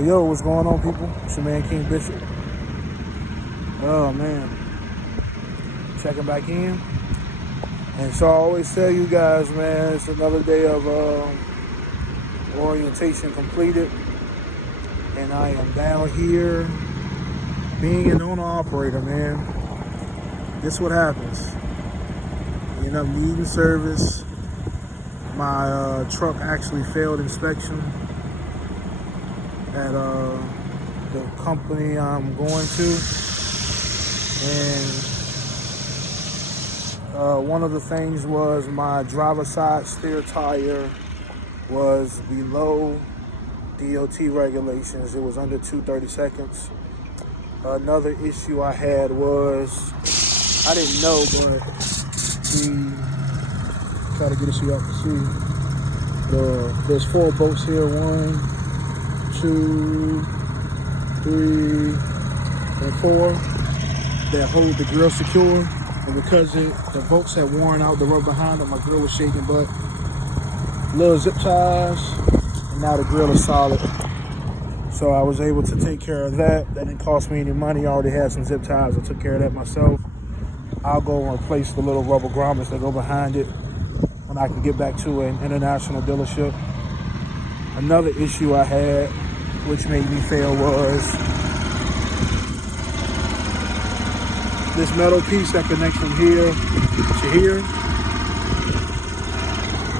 Yo, what's going on, people? It's your man, King Bishop. Oh, man. Checking back in. And so I always tell you guys, man, it's another day of orientation completed. And I am down here being an owner-operator, man. This is what happens. You end up needing service. My truck actually failed inspection at the company I'm going to, and one of the things was my driver side steer tire was below DOT regulations. It was under 2/32. Another issue I had was, I didn't know, but try to get it so y'all can see. There's 4 bolts here. 1, 2, 3, and 4 that hold the grill secure. And because the bolts had worn out, the rubber behind it, my grill was shaking, but little zip ties, and now the grill is solid. So I was able to take care of that. That didn't cost me any money. I already had some zip ties. I took care of that myself. I'll go and replace the little rubber grommets that go behind it when I can get back to an international dealership. Another issue I had, which made me fail, was this metal piece that connects from here to here.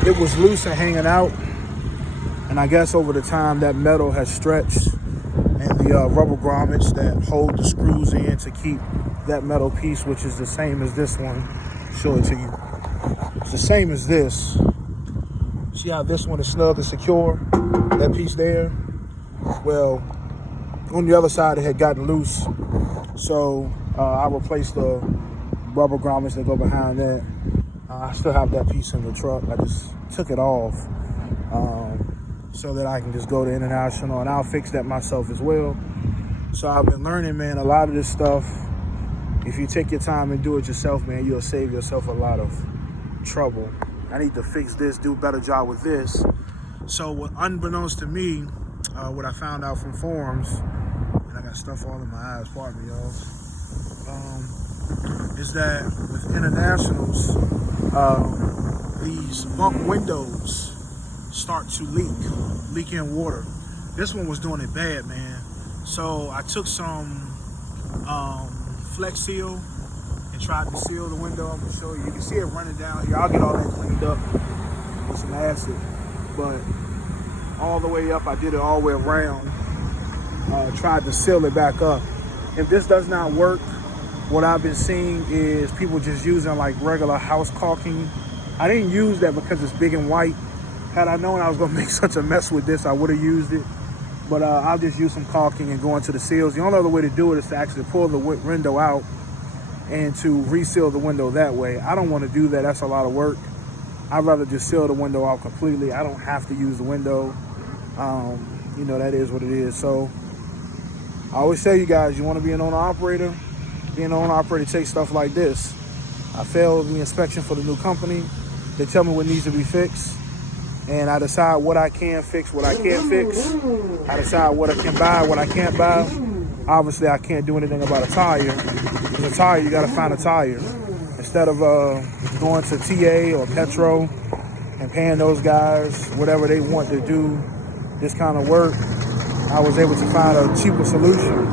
It was loose and hanging out, and I guess over the time that metal has stretched, and the rubber grommets that hold the screws in to keep that metal piece, which is the same as this one, show it to you. It's the same as this. See how this one is snug and secure? That piece there? Well, on the other side it had gotten loose. So I replaced the rubber grommets that go behind that. I still have that piece in the truck. I just took it off so that I can just go to international, and I'll fix that myself as well. So I've been learning, man, a lot of this stuff. If you take your time and do it yourself, man, you'll save yourself a lot of trouble. I need to fix this, do a better job with this. So unbeknownst to me, what I found out from forums, and I got stuff all in my eyes, pardon me, y'all, is that with internationals, these bump windows start to leak in water. This one was doing it bad, man. So I took some Flex Seal and tried to seal the window. I'm gonna show you. You can see it running down here. I'll get all that cleaned up with some acid, but all the way up, I did it all the way around. Tried to seal it back up. If this does not work, what I've been seeing is people just using like regular house caulking. I didn't use that because it's big and white. Had I known I was gonna make such a mess with this, I would have used it. But I'll just use some caulking and go into the seals. The only other way to do it is to actually pull the window out and to reseal the window that way. I don't want to do that. That's a lot of work. I'd rather just seal the window out completely. I don't have to use the window. You know, that is what it is. So I always tell you guys, you want to be an owner-operator? Being an owner-operator takes stuff like this. I failed the inspection for the new company. They tell me what needs to be fixed, and I decide what I can fix, what I can't fix. I decide what I can buy, what I can't buy. Obviously, I can't do anything about a tire. Because a tire, you got to find a tire. Instead of going to TA or Petro and paying those guys whatever they want to do this kind of work, I was able to find a cheaper solution.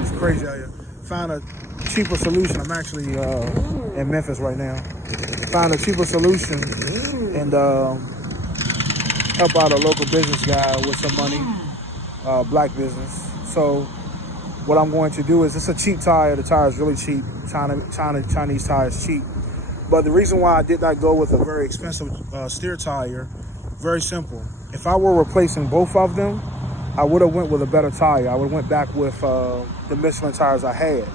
It's crazy out here. Found a cheaper solution. I'm actually in Memphis right now. Found a cheaper solution and help out a local business guy with some money, black business. So what I'm going to do is, it's a cheap tire. The tire is really cheap. Chinese tire is cheap. But the reason why I did not go with a very expensive steer tire, very simple. If I were replacing both of them, I would have went with a better tire. I would have went back with the Michelin tires I had.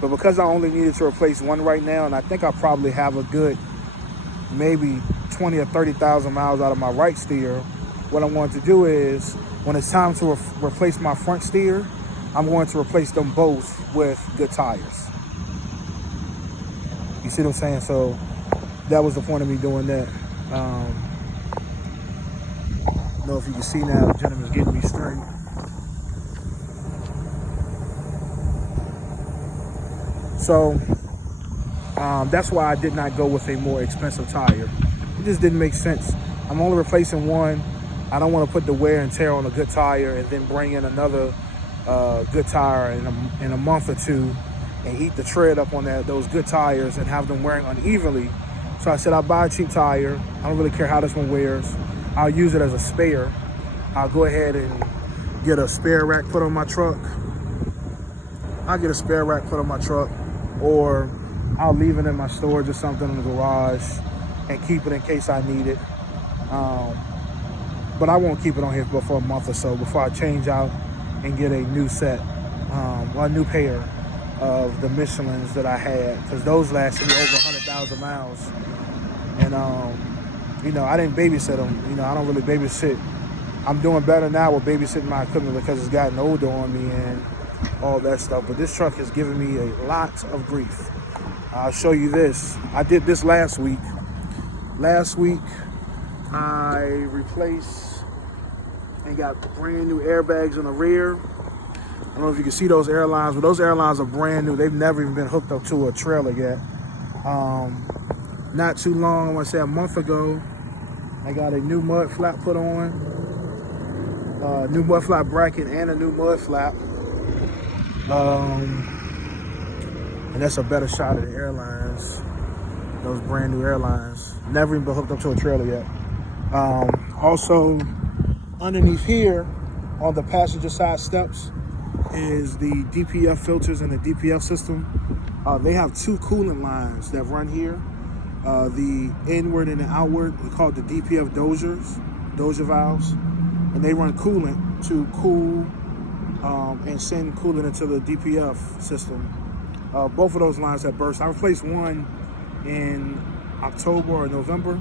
But because I only needed to replace one right now, and I think I probably have a good maybe 20 or 30,000 miles out of my right steer, what I'm going to do is, when it's time to replace my front steer, I'm going to replace them both with good tires. You see what I'm saying? So that was the point of me doing that. I don't know if you can see now, the gentleman's getting me straight. So that's why I did not go with a more expensive tire. It just didn't make sense. I'm only replacing one. I don't want to put the wear and tear on a good tire and then bring in another good tire in a month or two and eat the tread up on those good tires and have them wearing unevenly. So I said I'll buy a cheap tire. I don't really care how this one wears. I'll use it as a spare. I'll go ahead and get a spare rack put on my truck. I'll get a spare rack put on my truck, or I'll leave it in my storage or something in the garage and keep it in case I need it. But I won't keep it on here for a month or so before I change out and get a new set, a new pair of the Michelins that I had, because those lasted me over 100,000 miles. And I didn't babysit them. I don't really babysit. I'm doing better now with babysitting my equipment because it's gotten older on me and all that stuff. But this truck has given me a lot of grief. I'll show you this. I did this last week. Last week, I replaced and got brand new airbags in the rear. I don't know if you can see those airlines, but those airlines are brand new. They've never even been hooked up to a trailer yet. Not too long, I want to say a month ago, I got a new mud flap put on. New mud flap bracket and a new mud flap. And that's a better shot of the airlines. Those brand new airlines. Never even been hooked up to a trailer yet. Also, underneath here on the passenger side steps is the DPF filters and the DPF system. They have two coolant lines that run here. The inward and the outward, they're called the DPF dozer valves. And they run coolant to cool and send coolant into the DPF system. Both of those lines have burst. I replaced one in October or November,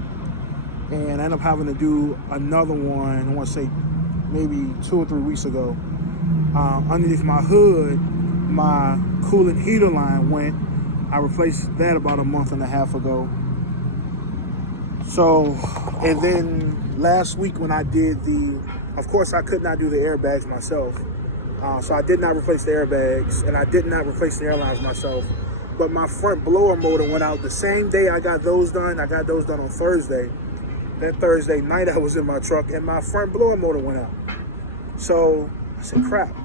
and I ended up having to do another one, I want to say maybe 2 or 3 weeks ago. Underneath my hood, my coolant heater line went. I replaced that about a month and a half ago. So, and then last week when I did of course I could not do the airbags myself. So I did not replace the airbags, and I did not replace the airlines myself. But my front blower motor went out the same day I got those done. I got those done on Thursday. That Thursday night I was in my truck and my front blower motor went out. So I said, crap.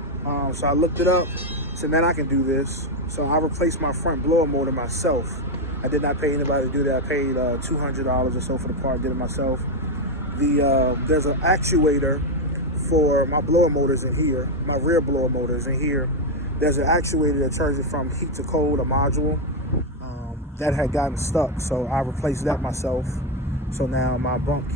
So I looked it up, said, man, I can do this. So I replaced my front blower motor myself. I did not pay anybody to do that. I paid $200 or so for the part, did it myself. There's an actuator for my blower motors in here, my rear blower motors in here. There's an actuator that turns it from heat to cold, a module, that had gotten stuck. So I replaced that myself. So now my bunk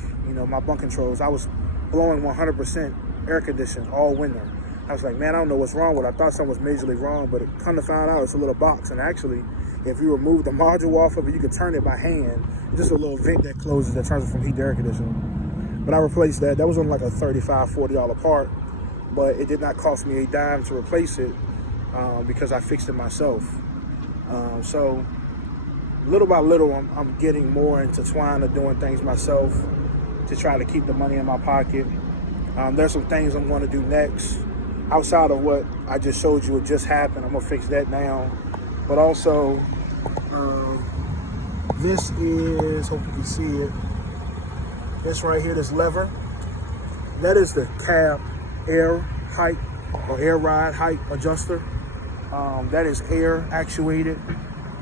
controls, I was blowing 100% air conditioning all winter. I was like, man, I don't know what's wrong with it. I thought something was majorly wrong, but it kind of found out it's a little box. And actually, if you remove the module off of it, you can turn it by hand. It's just a little vent that closes that turns it from heat to air conditioning. But I replaced that. That was on like a $35, $40 part, but it did not cost me a dime to replace it because I fixed it myself. So little by little, I'm getting more intertwined of doing things myself to try to keep the money in my pocket. There's some things I'm going to do next outside of what I just showed you. It just happened. I'm going to fix that now. But also, this is, hope you can see it. This right here, this lever, that is the cab air height or air ride height adjuster. That is air actuated.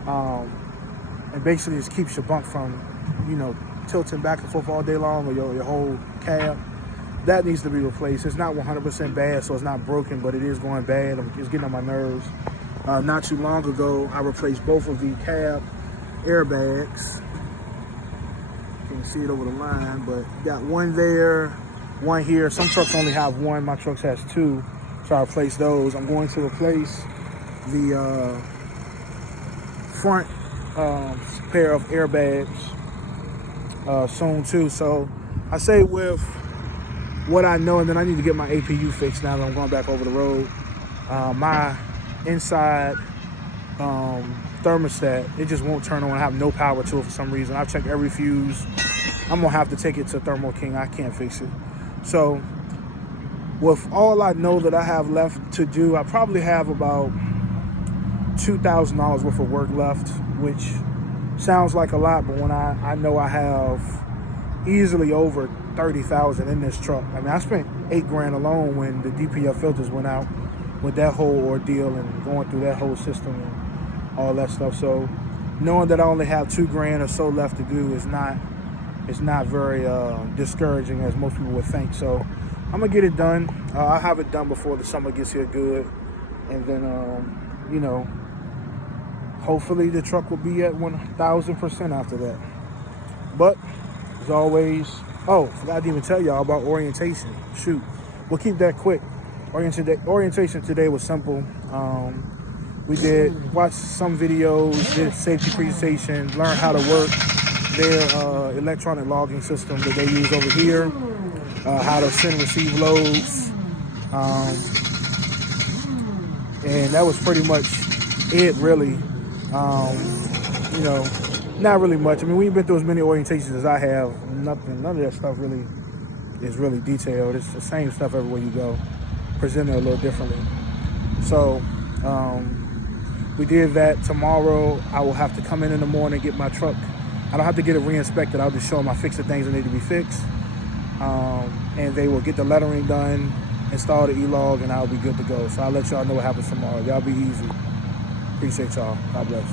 And basically just keeps your bunk from, tilting back and forth all day long, or your whole cab. That needs to be replaced. It's not 100% bad, so it's not broken, but it is going bad. It's getting on my nerves. Not too long ago, I replaced both of the cab airbags. You can see it over the line, but got one there, one here. Some trucks only have one. My trucks has two, so I replaced those. I'm going to replace the front pair of airbags soon too. So I say with what I know, and then I need to get my APU fixed now that I'm going back over the road. My inside thermostat, it just won't turn on. I have no power to it for some reason. I've checked every fuse I'm gonna have to take it to Thermo King. I can't fix it. So with all I know that I have left to do, I probably have about $2,000 worth of work left, which sounds like a lot, but when I know I have easily over 30,000 in this truck. I mean, I spent $8,000 alone when the DPF filters went out with that whole ordeal and going through that whole system and all that stuff. So knowing that I only have $2,000 or so left to do is not very discouraging as most people would think. So I'm gonna get it done. I'll have it done before the summer gets here good, and then you know, hopefully the truck will be at 1,000% after that. But as always, oh, forgot to even tell y'all about orientation. Shoot, we'll keep that quick. Orientation today was simple. We did watch some videos, did safety presentation, learn how to work their electronic logging system that they use over here, how to send and receive loads, and that was pretty much it, really. You know, not really much. I mean, we've been through as many orientations as I have. None of that stuff really is really detailed. It's the same stuff everywhere you go, presented a little differently. So we did that. Tomorrow I will have to come in the morning, get my truck. I don't have to get it re-inspected. I'll just show them I fixed the things that need to be fixed. And they will get the lettering done, install the E-Log, and I'll be good to go. So I'll let y'all know what happens tomorrow. Y'all be easy. Appreciate y'all. God bless.